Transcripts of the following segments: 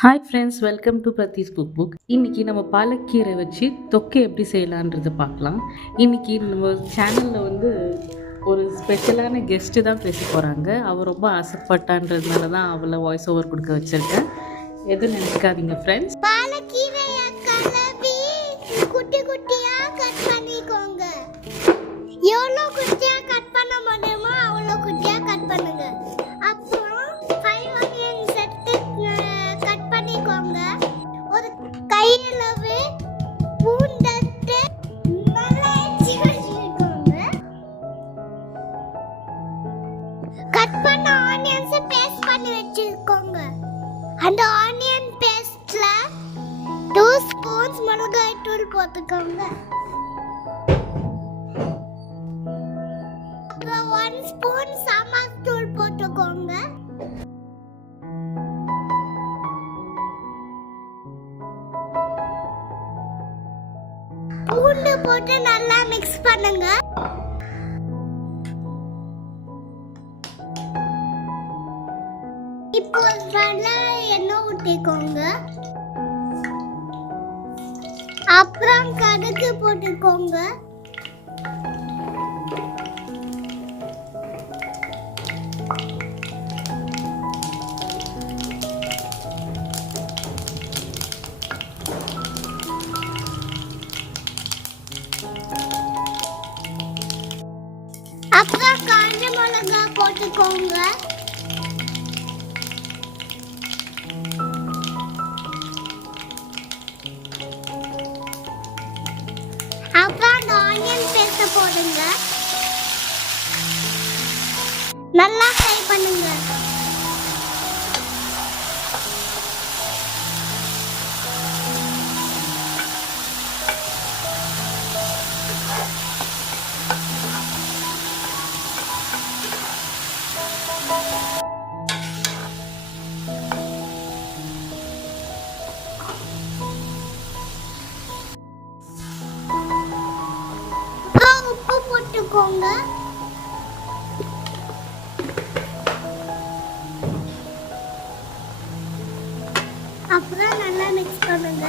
Hi friends, welcome to Pradeesh book. இன்னைக்கு நம்ம பாலக்கீரை வச்சு தொக்கை எப்படி செய்யலான்றதை பார்க்கலாம். இன்னைக்கு நம்ம சேனலில் ஒரு ஸ்பெஷலான கெஸ்ட்டு தான் பேச போகிறாங்க. அவள் ரொம்ப ஆசைப்பட்டான்றதுனால தான் அவளை வாய்ஸ் ஓவர் கொடுக்க வச்சுருக்கேன். எதுவும் நினைக்காதீங்க ஃப்ரெண்ட்ஸ். பாலக்கீரையை கழுவி குட்டி குட்டியாக கட் பண்ணிக்கோங்க. எவ்வளோ குட்டியாக கட் பண்ண முடியுமோ அவ்வளோ குட்டியாக கட் பண்ணுங்க. அப்புறம் 5 ஆனியன்ஸ் எடுத்து கட் பண்ணிக்கோங்க. ஒரு கையளவு பூண்டெடுத்து நல்லா எச்சி வச்சுக்கோங்க. கட் பண்ண ஆனியன்ஸை பேஸ்ட் பண்ணி வச்சுக்கோங்க. அந்த ஆனியன் பேஸ்ட்ல 2 ஸ்பூன்ஸ் மிளகாய் தூள் போட்டுக்கோங்க. அப்புறம் 1 ஸ்பூன் சாம்பார் தூள் போட்டுக்கோங்க. பூண்டு போட்டு நல்லா மிக்ஸ் பண்ணுங்க. இப்போ நல்லா எண்ணெய் ஊற்றிக்கோங்க. அப்புறம் கடுகு போட்டுக்கோங்க. அப்புறம் காஞ்ச மிளகாய் போட்டுக்கோங்க. அப்புறம் அந்த ஆனியன் பேஸ்ட் போடுங்க. நல்லா ஃப்ரை பண்ணுங்க. உப்பு போட்டுக்கோங்க. அப்புறம் நல்லா மிக்ஸ் பண்ணுங்க.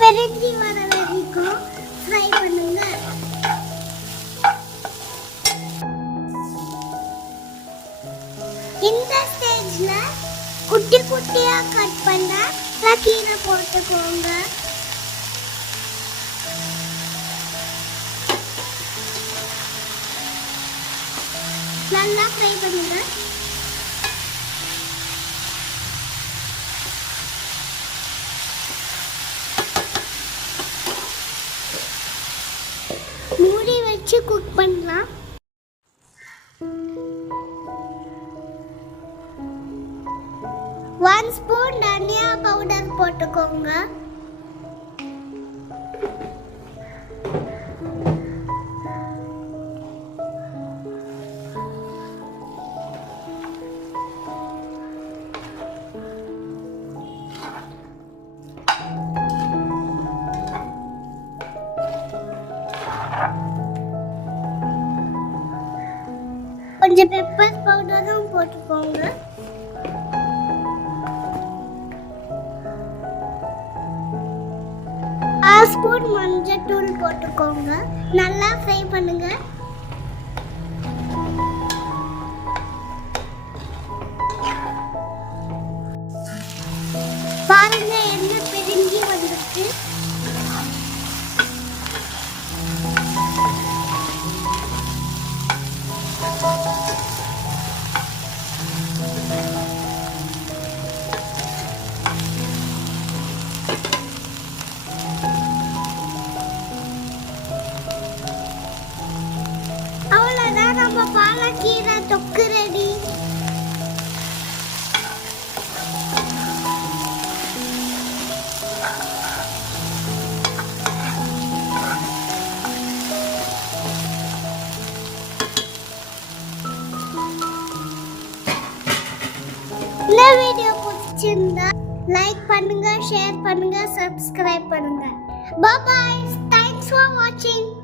பெருஞ்சி வர வரைக்கும் ஃப்ரை பண்ணுங்க. இந்த ஸ்டேஜ்ல குட்டி குட்டியா கட் பண்ண கீரை போட்டுக்கோங்க. நல்லா ஃப்ரை பண்ணுங்க. மூடி வச்சு குக் பண்ணலாம். ஒன் ஸ்பூன் தனியா பவுடர் போட்டுக்கோங்க. கொஞ்சம் பெப்பர் பவுடரும் போட்டுக்கோங்க. ஒரு ஸ்பூன் மஞ்சள் தூள் போட்டுக்கோங்க. நல்லா ஃப்ரை பண்ணுங்க. பாருங்க, எண்ணெய் பிரிஞ்சு வந்துருக்கு. அவ்வளவுதான், நம்ம பாலக்கீரை தொக்கு ரெடி. இந்த வீடியோ பிடிச்சிருந்தா லைக் பண்ணுங்க, ஷேர் பண்ணுங்க, சப்ஸ்கிரைப் பண்ணுங்க. Bye bye. Thanks for watching.